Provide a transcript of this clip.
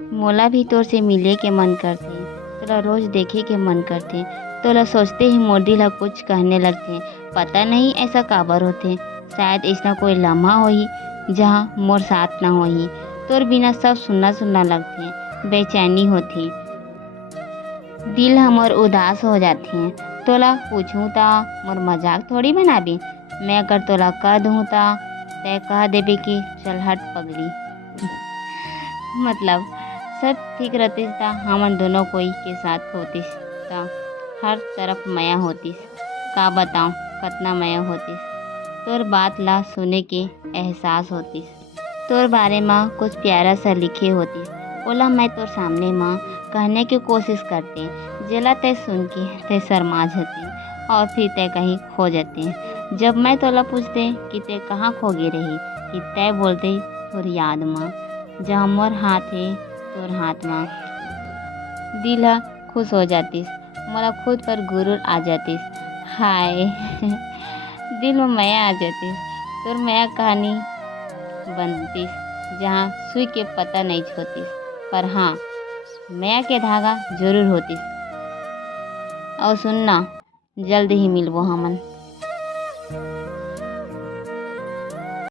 मोला भी तोर से मिले के मन करथे, तोला रोज देखे के मन करथे। तोला सोचते ही मोर दिल ह कुछ कहने लगथे। पता नहीं ऐसा काबर होथे। शायद ऐसा कोई लम्हा होही जहाँ मोर साथ ना होही। तोर बिना सब सुन्ना सुन्ना लगथे, बेचैनी होथे, दिल हमर उदास हो जाथे। तोला पूछूं ता मोर मजाक थोड़ी बनाबे। मैं अगर तोला कह दूँ ता तय कह देबे कि चल हट पगली। मतलब सब ठीक रहतिस ता हमन दोनों कोई के साथ होतिस ता हर तरफ माया होतिस। का बताऊं कतना माया होतिस। तोर बात ला सुने के एहसास होतिस। तोर बारे में कुछ प्यारा सा लिखे होतिस। ओला मैं तोर सामने माँ कहने की कोशिश करते, जेला तय सुन के तय शर्मा जाते और फिर तय कहीं खो जाते। जब मैं तोला पूछते कि तय कहाँ खो गे रही, कि तय बोलते तोर याद माँ, जहाँ मोर हाथ है तोर हाथ माँ। दिल ह खुश हो जातिस, मोला खुद पर गुरूर आ जातिस। हाय दिल में माया आ जातिस। तोर माया कहानी बनतिस जहाँ सुई के पता नहीं छोतिस, पर हाँ माया के धागा जरूर होतिस। और सुनना जल्द ही मिलबो हमन।